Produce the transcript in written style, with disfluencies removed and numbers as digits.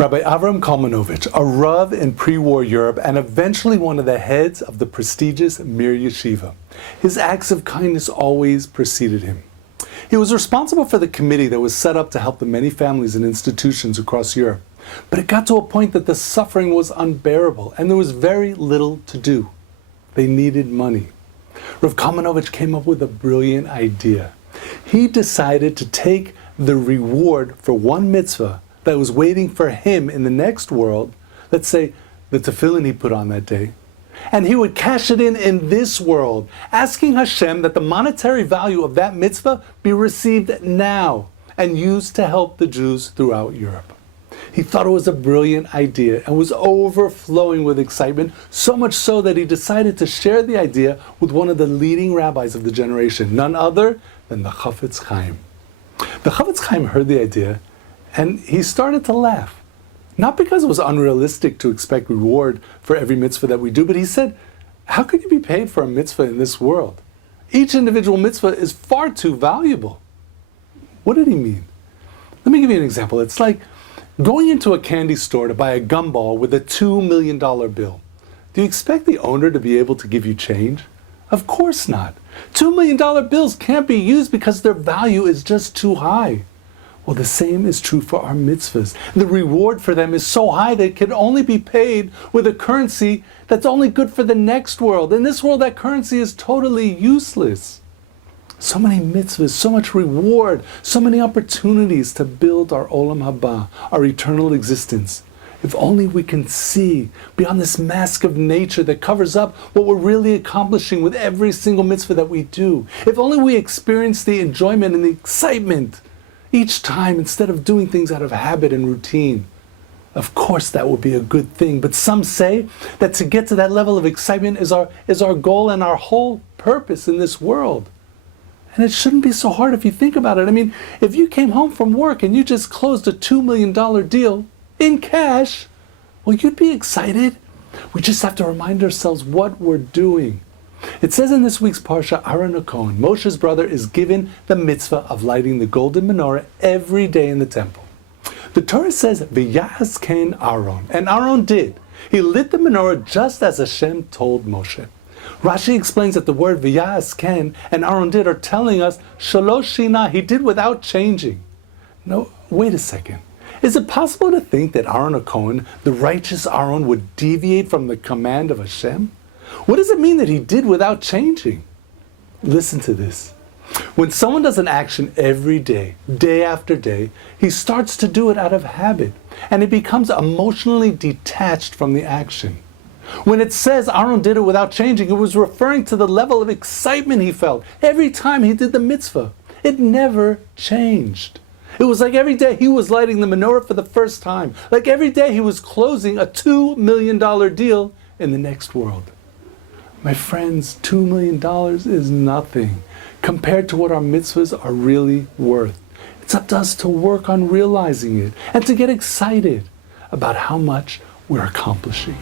Rabbi Avram Kalmanovich, a Rav in pre-war Europe and eventually one of the heads of the prestigious Mir Yeshiva. His acts of kindness always preceded him. He was responsible for the committee that was set up to help the many families and institutions across Europe. But it got to a point that the suffering was unbearable and there was very little to do. They needed money. Rav Kalmanovich came up with a brilliant idea. He decided to take the reward for one mitzvah that was waiting for him in the next world, let's say the tefillin he put on that day, and he would cash it in this world, asking Hashem that the monetary value of that mitzvah be received now and used to help the Jews throughout Europe. He thought it was a brilliant idea and was overflowing with excitement, so much so that he decided to share the idea with one of the leading rabbis of the generation, none other than the Chafetz Chaim. The Chafetz Chaim heard the idea and he started to laugh. Not because it was unrealistic to expect reward for every mitzvah that we do, but he said, how could you be paid for a mitzvah in this world? Each individual mitzvah is far too valuable. What did he mean? Let me give you an example. It's like going into a candy store to buy a gumball with a $2 million bill. Do you expect the owner to be able to give you change? Of course not. $2 million bills can't be used because their value is just too high. Well, the same is true for our mitzvahs. The reward for them is so high that it can only be paid with a currency that's only good for the next world. In this world, that currency is totally useless. So many mitzvahs, so much reward, so many opportunities to build our olam haba, our eternal existence. If only we can see beyond this mask of nature that covers up what we're really accomplishing with every single mitzvah that we do. If only we experience the enjoyment and the excitement each time instead of doing things out of habit and routine. Of course that would be a good thing, but some say that to get to that level of excitement is our goal and our whole purpose in this world. And it shouldn't be so hard if you think about it. I mean, if you came home from work and you just closed a $2 million deal in cash, well, you'd be excited. We just have to remind ourselves what we're doing. It says in this week's Parsha, Aaron HaKohen, Moshe's brother, is given the mitzvah of lighting the golden menorah every day in the temple. The Torah says, V'yas ken Aaron, and Aaron did. He lit the menorah just as Hashem told Moshe. Rashi explains that the word V'yas ken and Aaron did are telling us, Shalosh shina, he did without changing. No, wait a second. Is it possible to think that Aaron HaKohen, the righteous Aaron, would deviate from the command of Hashem? What does it mean that he did without changing? Listen to this. When someone does an action every day, day after day, he starts to do it out of habit, and he becomes emotionally detached from the action. When it says Aaron did it without changing, it was referring to the level of excitement he felt every time he did the mitzvah. It never changed. It was like every day he was lighting the menorah for the first time, like every day he was closing a $2 million deal in the next world. My friends, $2 million is nothing compared to what our mitzvahs are really worth. It's up to us to work on realizing it and to get excited about how much we're accomplishing.